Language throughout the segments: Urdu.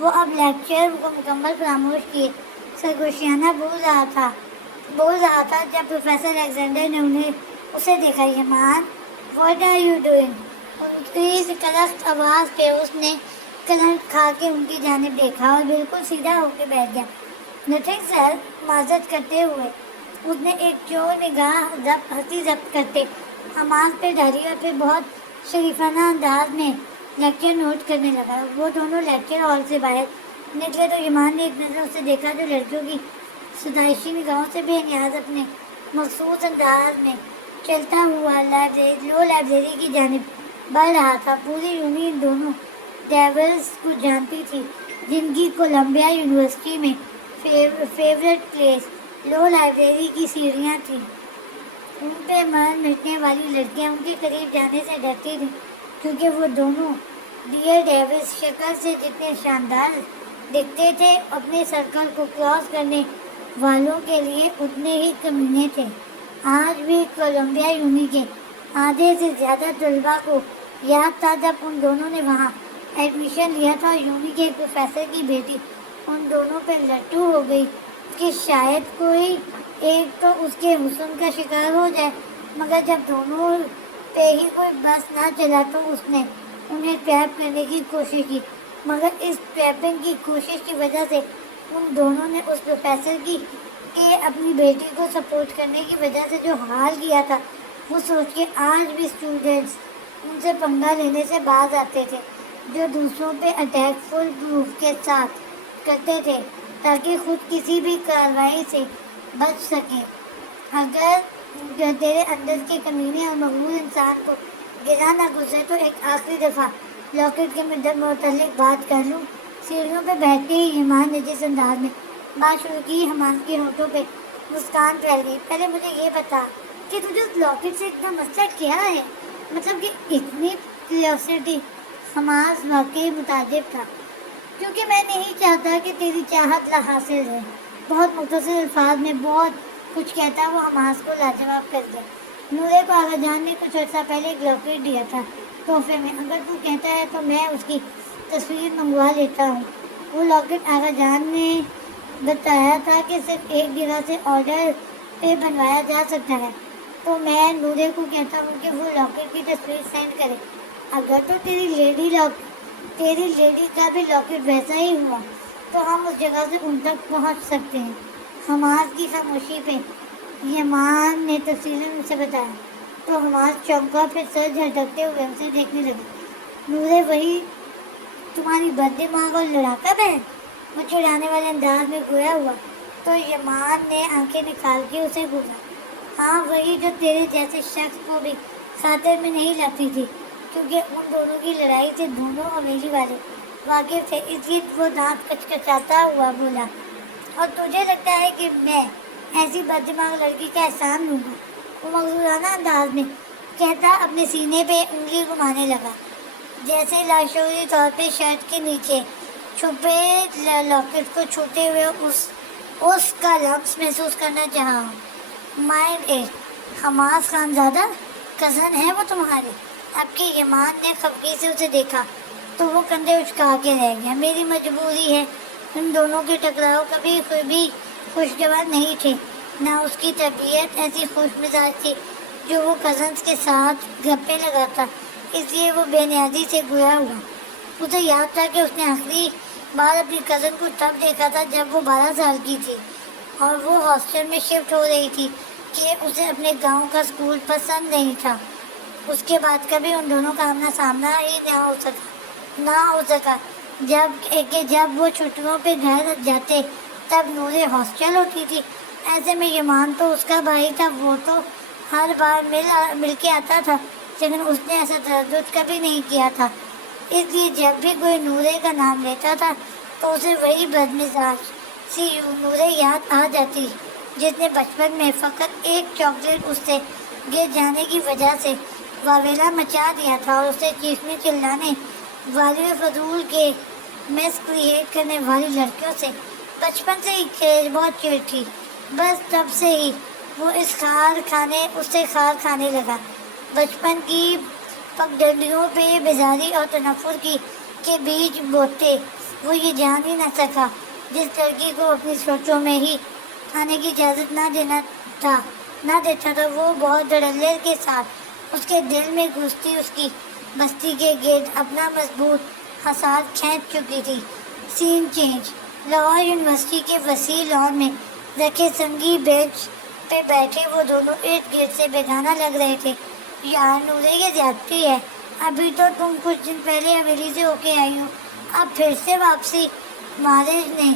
وہ اب لیکچر کو مکمل فراموش کیے سرگوشیانہ بول رہا تھا جب پروفیسر الیگزینڈر نے اسے دیکھا. یمان واٹ آر یو ڈوئنگ؟ ان کی کلخت آواز پہ اس نے کرنٹ کھا کے ان کی جانب دیکھا اور بالکل سیدھا ہو کے بیٹھ گیا. نتھنگ سر، معذرت کرتے ہوئے اس نے ایک چور نگاہ ہنسی ضبط کرتے حماس پہ ڈالی اور پھر بہت شریفانہ انداز میں لیکچر نوٹ کرنے لگا. وہ دونوں لیکچر ہال سے باہر نکلے تو ایمان نے ایک نظر اسے دیکھا جو لڑکیوں کی ستائشی نگاہوں سے بے نیاز اپنے مخصوص انداز میں چلتا ہوا لائبریری کی جانب بڑھ رہا تھا. پوری یونی ان دونوں ڈیولز کو جانتی تھی جن کی کولمبیا یونیورسٹی میں فیورٹ پلیس لو لائبریری کی سیڑھیاں تھیں. ان پہ مر مٹنے والی لڑکیاں ان کے قریب جانے سے ڈرتی تھیں کیونکہ وہ دونوں ڈیئر ڈیوس شکل سے جتنے شاندار دکھتے تھے اپنے سرکل کو کراس کرنے والوں کے لیے اتنے ہی کمینے تھے. آج بھی کولمبیا یونی کے آدھے سے زیادہ طلباء کو یاد تھا جب ان دونوں نے وہاں ایڈمیشن لیا تھا. یونی کے ایک پروفیسر کی بیٹی ان دونوں پہ لٹو ہو گئی کہ شاید کوئی ایک تو اس کے حسن کا شکار ہو جائے، مگر جب دونوں پہ ہی کوئی بس نہ چلا تو اس نے انہیں ٹریپ کرنے کی کوشش کی. مگر اس ٹریپنگ کی کوشش کی وجہ سے ان دونوں نے اس پروفیسر کے اپنی بیٹی کو سپورٹ کرنے کی وجہ سے جو حال کیا تھا وہ سوچ کے آج بھی اسٹوڈنٹس ان سے پنگا لینے سے باز آتے تھے جو دوسروں پہ اٹیک فل پروف کے ساتھ کرتے تھے تاکہ خود کسی بھی کارروائی سے بچ سکیں. اگر تیرے اندر کے کمینے اور مغرور انسان کو گرا نہ گزرے تو ایک آخری دفعہ لاکٹ کے متعلق بات کر لوں. سیڑھیوں پہ بیٹھتے ہی ایمان نے جس انداز میں بات شروع کی حماس کے ہونٹوں پہ مسکان پھیل گئی. پہلے مجھے یہ بتا کہ تجھے اس لاکٹ سے اتنا مسئلہ کیا ہے؟ مطلب کہ اتنی کیوریوسٹی. حماس واقعی متعجب تھا کیونکہ میں نہیں چاہتا کہ تیری چاہت لا حاصل ہے. بہت مختصر الفاظ میں بہت کچھ کہتا وہ حماس کو لاجواب کر گیا. نورے کو آغا جان نے کچھ عرصہ پہلے ایک لاکٹ دیا تھا تحفے میں. اگر تو کہتا ہے تو میں اس کی تصویر منگوا لیتا ہوں. وہ لاکٹ آغا جان نے بتایا تھا کہ صرف ایک جگہ سے آرڈر پہ بنوایا جا سکتا ہے. تو میں نورے کو کہتا ہوں کہ وہ لاکٹ کی تصویر سینڈ کرے. اگر تو تیری لیڈی کا بھی لاکٹ ویسا ہی ہوا تو ہم اس جگہ سے ان تک پہنچ سکتے ہیں. حماس کی خاموشی پہ یمان نے تفصیل سے بتایا تو حماس چونکا پھر سر جھٹکتے ہوئے اسے دیکھنے لگے. نورے وہی تمہاری بد دماغ اور لڑاکا بہن؟ وہ چڑھانے والے انداز میں گویا ہوا تو یمان نے آنکھیں نکال کے اسے گھورا. ہاں وہی جو تیرے جیسے شخص کو بھی خاطر میں نہیں لاتی تھی کیونکہ ان دونوں کی لڑائی سے دونوں حویلی والے واقف تھے. اس لیے وہ دانت کچکچاتا ہوا بولا. اور تجھے لگتا ہے کہ میں ایسی بد دماغ لڑکی کا احسان لوں گا؟ وہ مغرورانہ انداز میں کہتا اپنے سینے پہ انگلی گھمانے لگا جیسے لاشعوری طور پہ شرٹ کے نیچے چھپے لاکٹ کو چھوتے ہوئے اس کا لمس محسوس کرنا چاہا ہوں. Mind it. Hamas Khanzada cousin ہے وہ تمہاری؟ اب کہ یمان نے خفگی سے اسے دیکھا تو وہ کندھے اچکا کے رہ گیا. میری مجبوری ہے. ان دونوں کے ٹکراؤ کبھی بھی خوشگوار نہیں تھے. نہ اس کی طبیعت ایسی خوش مزاج تھی جو وہ کزنس کے ساتھ گپیں لگاتا. اس لیے وہ بے نیازی سے گیا ہوا. اسے یاد تھا کہ اس نے آخری بار اپنی کزن کو تب دیکھا تھا جب وہ 12 سال کی تھی اور وہ ہاسٹل میں شفٹ ہو رہی تھی کہ اسے اپنے گاؤں کا اسکول پسند نہیں تھا. اس کے بعد کبھی ان دونوں کا آمنا سامنا ہی نہ ہو سکا جب وہ چھٹیوں پہ گھر جاتے تب نورے ہاسٹل ہوتی تھی. ایسے میں یمان تو اس کا بھائی تھا. وہ تو ہر بار مل کے آتا تھا لیکن اس نے ایسا تردد کبھی نہیں کیا تھا. اس لیے جب بھی کوئی نورے کا نام لیتا تھا تو اسے وہی بدمزاج سی نورے یاد آ جاتی جس نے بچپن میں فقط ایک چاکلیٹ اس سے گر جانے کی وجہ سے واویلا مچا دیا تھا اور اسے چیخنے چلانے والی فضول کے میس کریٹ کرنے والی لڑکیوں سے بچپن سے ہی بہت چڑ تھی. بس تب سے ہی وہ اس سے خار کھانے لگا. بچپن کی پگڈنڈیوں پہ بیزاری اور تنفر کے بیج بوتے وہ یہ جان ہی نہ سکا جس لڑکی کو اپنی سوچوں میں ہی آنے کی اجازت نہ دیتا تھا، وہ بہت دھڑلے کے ساتھ اس کے دل میں گھستی اس کی بستی کے گرد اپنا مضبوط حصار کھینچ چکی تھی۔ سین چینج۔ لاہور یونیورسٹی کے وسیع لان میں رکھے سنگی بینچ پہ بیٹھے وہ دونوں ارد گرد سے بیگانہ لگ رہے تھے۔ یار نورے، یہ زیادتی ہے، ابھی تو تم کچھ دن پہلے حویلی سے ہو کے آئی ہو، اب پھر سے واپسی۔ مالج نے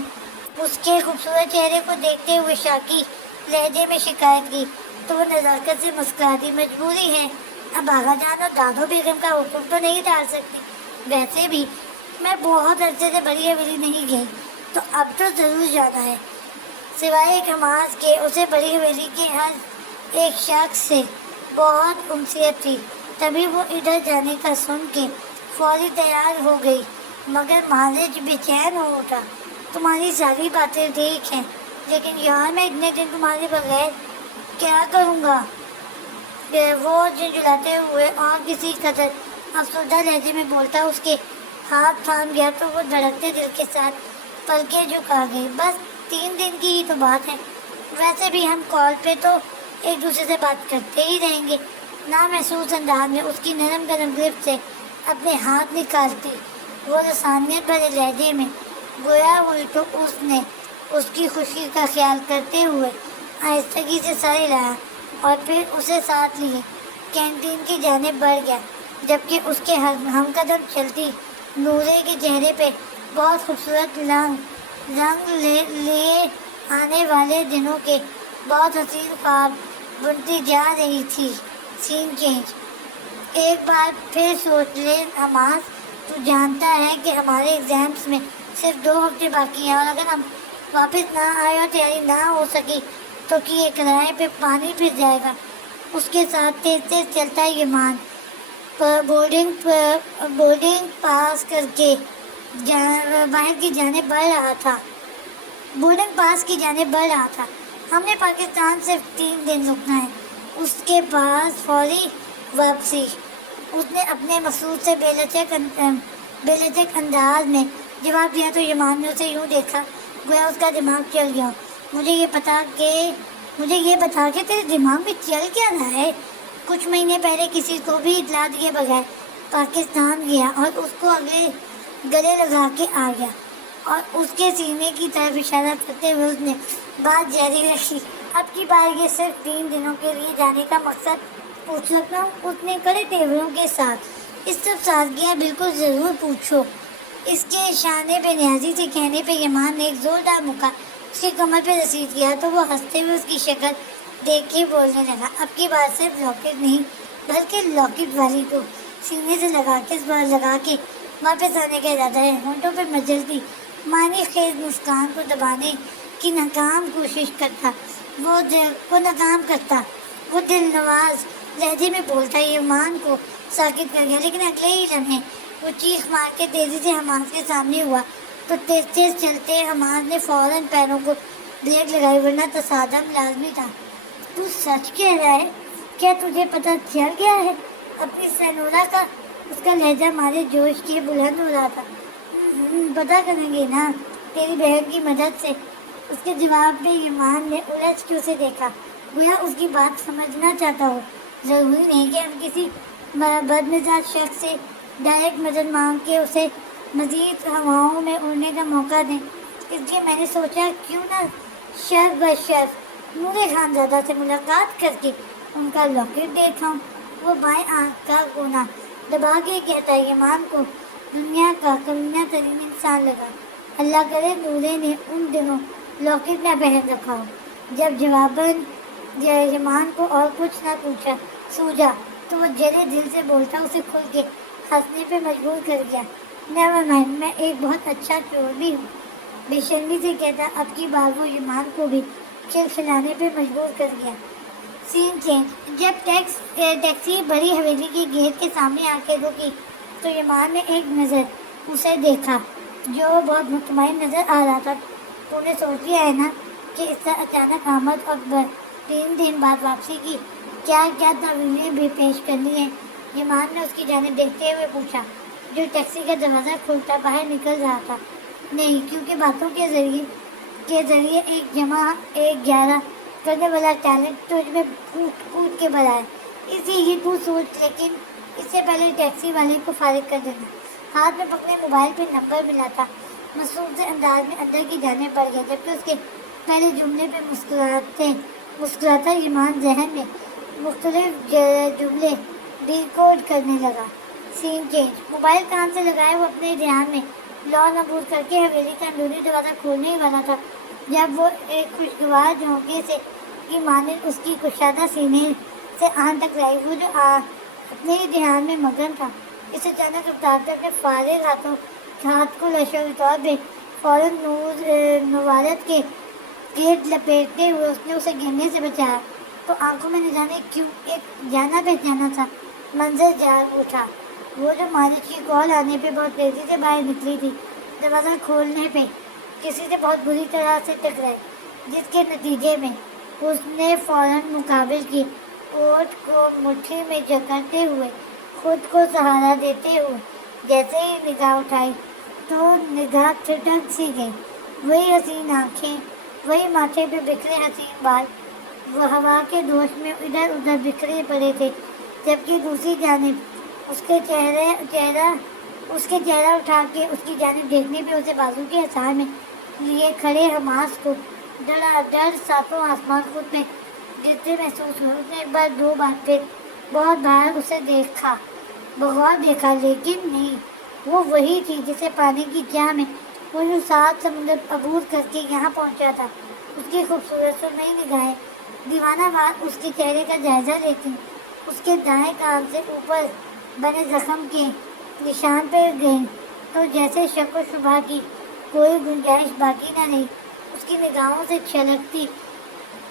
اس کے خوبصورت چہرے کو دیکھتے ہوئے شاکی لہجے میں شکایت کی تو وہ نزاکت سے مسکراتی۔ مجبوری ہے، اب آغا جان اور دادو بیگم کا حکم تو نہیں ٹال سکتی، ویسے بھی میں بہت عرصے سے بڑی حویلی نہیں گئی، تو اب تو ضرور جانا ہے۔ سوائے ایک حماس کے اسے بڑی حویلی کے ہر ایک شخص سے بہت انسیت تھی۔ تبھی وہ ادھر جانے کا سن کے فوری تیار ہو گئی، مگر مالج بے چین ہو اٹھا۔ تمہاری ساری باتیں ٹھیک ہیں، لیکن یار میں اتنے دن تمہارے بغیر کیا کروں گا؟ وہ جھنجھلاتے ہوئے اور کسی قدر افسردہ لہجے میں بولتا اس کے ہاتھ تھام گیا تو وہ دھڑکتے دل کے ساتھ پلکیں جھکا گئی۔ بس 3 دن کی ہی تو بات ہے، ویسے بھی ہم کال پہ تو ایک دوسرے سے بات کرتے ہی رہیں گے۔ نامحسوس انداز میں اس کی نرم گرم گرفت سے اپنے ہاتھ نکالتی وہ رسانیت بھرے لہجے میں گویا ہوئی تو اس نے اس کی خوشی کا خیال کرتے ہوئے آہستگی سے سر ہلایا اور پھر اسے ساتھ لیے کینٹین کی جانب بڑھ گیا، جبکہ اس کے ہم قدم چلتی نورے کے چہرے پہ بہت خوبصورت رنگ لے آنے والے دنوں کے بہت حسین خواب بنتی جا رہی تھی۔ سین چینج۔ ایک بار پھر سوچ لے حماس، تو جانتا ہے کہ ہمارے ایگزامس میں صرف 2 ہفتے باقی ہیں، اور اگر ہم واپس نہ آئے اور تیاری نہ ہو سکی تو کہ کرائے پہ پانی پھر جائے گا۔ اس کے ساتھ تیز تیز چلتا یمان بورڈنگ پاس کر کے باہر کی جانب بڑھ رہا تھا۔ ہم نے پاکستان صرف 3 دن رکنا ہے، اس کے بعد فوری واپسی۔ اس نے اپنے مقصود سے بے لچک انداز میں جواب دیا تو یمان نے اسے یوں دیکھا گویا اس کا دماغ چل گیا۔ مجھے یہ بتا کہ تیرے دماغ میں چل کیا رہا ہے؟ کچھ مہینے پہلے کسی کو بھی اطلاع دیے بغیر پاکستان گیا اور اس کو گلے لگا کے آ گیا، اور اس کے سینے کی طرف اشارہ کرتے ہوئے اس نے بات جاری رکھی۔ اب کی بار یہ صرف 3 دنوں کے لیے جانے کا مقصد پوچھ سکتا ہوں؟ اس نے کڑے تیوروں کے ساتھ اس طرف سادگیاں بالکل ضرور پوچھو، اس کے اشارے بے نیازی سے کہنے پہ یمان نے ایک زوردار مکہ اس کی کمر پہ رسید کیا تو وہ ہنستے ہوئے اس کی شکل دیکھ کے بولنے لگا، اب کی بار صرف لاکٹ نہیں بلکہ لاکٹ والی کو سینے سے لگا کے واپس آنے کا ارادہ ہے۔ ہونٹوں پہ مچلتی معنی خیز مسکان کو دبانے کی ناکام کوشش کرتا وہ دل نواز لہجے میں بولتا یمان کو ساکت کر گیا، لیکن اگلے ہی لمحے وہ چیخ مار کے تیزی سے حماس کے سامنے ہوا تو تیز تیز چلتے حماس نے فوراً پیروں کو بریک لگائی، ورنہ تصادم لازمی تھا۔ تو سچ کہہ رہا ہے؟ کیا تجھے پتہ چل گیا ہے؟ اپنی سنورا کا اس کا لہجہ مارے جوش کے بلند ہو رہا تھا۔ پتہ کریں گے نا تیری بہن کی مدد سے۔ اس کے جواب میں یمان نے الجھ کے اسے دیکھا گویا اس کی بات سمجھنا چاہتا ہو۔ ضروری نہیں کہ ہم کسی بدمزاج شخص سے ڈائریکٹ مدد مانگ کے اسے مزید ہواؤں میں اڑنے کا موقع دیں، اس لیے میں نے سوچا کیوں نہ شرف بشرف نورے خان زادہ سے ملاقات کر کے ان کا لاکٹ دیکھاؤں۔ وہ بائیں آنکھ کا کونا دبا کے کہتا یمان کو دنیا کا کمینہ ترین انسان لگا۔ اللہ کرے نورے نے ان دنوں لاکٹ نہ پہن رکھا ہو۔ جب جواباً یمان کو اور کچھ نہ پوچھا سوجا تو وہ جلے دل سے بولتا اسے کھل کے ہنسنے پہ مجبور کر گیا۔ نیور مائنڈ، میں ایک بہت اچھا چور بھی ہوں، بے شرمی سے کہتا۔ اب کی بار وہ یمان کو بھی کھلکھلانے پہ مجبور کر گیا۔ سین چینج۔ جب ٹیکسی بڑی حویلی کی گیٹ کے سامنے آ کے رکی تو یمان نے ایک نظر اسے دیکھا جو بہت مطمئن نظر آ رہا تھا۔ تو نے سوچ لیا ہے نا کہ اس طرح اچانک آمد اور 3 دن بعد واپسی کی کیا تعویلیں بھی پیش کرنی ہیں؟ یمان نے اس کی جانب دیکھتے ہوئے پوچھا جو ٹیکسی کا دروازہ کھولتا باہر نکل رہا تھا۔ نہیں، کیونکہ باتوں کے ذریعے ایک جمع ایک گیارہ کرنے والا ٹیلنٹ تجھ میں کود کود کے بھرا ہے۔ اسی ہی تو سوچ، لیکن اس سے پہلے ٹیکسی والے کو فارغ کر دینا۔ ہاتھ میں پکڑے موبائل پہ نمبر ملا تھا۔ مصروف سے انداز میں اندر کی جانب بڑھ گیا، جبکہ اس کے پہلے جملے پہ مسکراتا ایمان ذہن میں مختلف جملے ڈیکوڈ کرنے لگا۔ سین چینج۔ موبائل کان سے لگائے وہ اپنے دھیان میں لو نبود کر کے حویلی کا اندرونی دروازہ کھولنے ہی والا تھا، جب وہ ایک خوشگوار جھونکے سے کی مانند اس کی کشادہ سینے سے آن ٹکرائی۔ وہ جو اپنے ہی دھیان میں مگن تھا، اس اچانک رفتار پہ اپنے فارغ ہاتھ کو لشکری طور پہ فوراً نوارت کے گرد لپیٹتے ہوئے اس نے اسے گرنے سے بچایا، تو آنکھوں میں نہ جانے کیوں ایک جانا پہچانا تھا منظر جاگ اٹھا۔ وہ جو مالک کی کال آنے پہ بہت تیزی سے باہر نکلی تھی، دروازہ کھولنے پہ کسی سے بہت بری طرح سے ٹکرائی، جس کے نتیجے میں اس نے فوراً مقابل کی کوٹ کو مٹھی میں جکڑتے ہوئے خود کو سہارا دیتے ہوئے جیسے ہی نگاہ اٹھائی تو نگاہ ٹھٹک سی گئی۔ وہی حسین آنکھیں، وہی ماتھے پہ بکھرے حسین بال، وہ ہوا کے دوش میں ادھر ادھر بکھرے پڑے تھے، جبکہ دوسری جانب اس کے چہرہ اٹھا کے اس کی جانب دیکھنے پہ اسے بازو کے حصار میں لیے کھڑے حماس کو ڈر ساتوں آسمان خود میں گرتے محسوس ہوئے۔ اس نے ایک بار، دو بار، پھر بہت بار اسے بغور دیکھا، لیکن نہیں، وہ وہی تھی جسے پانے کی چاہ میں وہ جو 7 سمندر عبور کر کے یہاں پہنچا تھا۔ اس کی خوبصورت سرمئی نگاہیں دیوانہ وار اس کے چہرے کا جائزہ لیتی، اس کے دائیں کان سے اوپر بنے زخم کے نشان پہ گئیں تو جیسے شک و شبہ کی کوئی گنجائش باقی نہ رہی۔ اس کی نگاہوں سے چھلکتی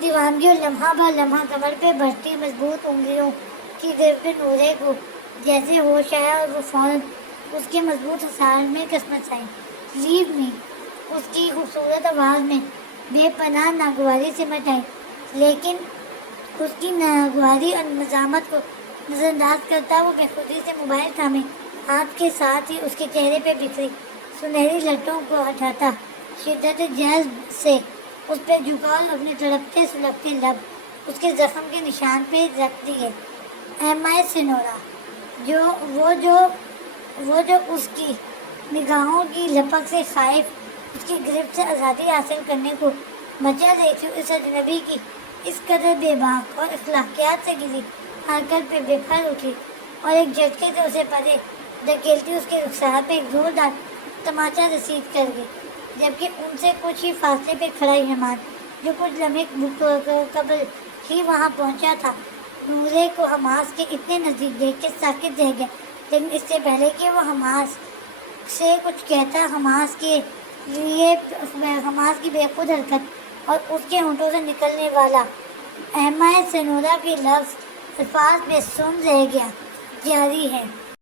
دیوانگی اور لمحہ بہ لمحہ کمر پہ بڑھتی مضبوط انگلیوں کی گرفت نورے کو جیسے ہوش آیا اور وہ فوراً اس کے مضبوط حصار میں قسمت آئی۔ لیو می، اس کی خوبصورت آواز میں بے پناہ ناگواری سمٹ آئی، لیکن اس کی ناگواری اور مزاحمت کو نظر انداز کرتا وہ بے خودی سے موبائل تھامے ہاتھ کے ساتھ ہی اس کے چہرے پہ بکھری سنہری لٹوں کو ہٹاتا شدت جذب سے اس پہ جھکا اور اپنے تڑپتے سلگتے لب اس کے زخم کے نشان پہ رکھ دیے۔ ایم آئی سنورا، وہ جو اس کی نگاہوں کی لپک سے خائف اس کی گرفت سے آزادی حاصل کرنے کو مچل رہی تھی، اس اجنبی کی اس قدر بے باک اور اخلاقیات سے گری حرکت پہ بفر اٹھی اور ایک جھٹکے سے اسے پرے دھکیلتی اس کے رخسار پہ ایک زوردار تماچا رسید کر گئی، جبکہ ان سے کچھ ہی فاصلے پہ کھڑا ایمان، جو کچھ لمحے قبل ہی وہاں پہنچا تھا، نورے کو حماس کے اتنے نزدیک دیکھ کے ساکت رہ گیا، لیکن اس سے پہلے کہ وہ حماس سے کچھ کہتا، حماس کی بے خود حرکت اور اس کے ہونٹوں سے نکلنے والا ایم آئی سنورا کے الفاظ بے سن رہ گیا۔ جاری ہے۔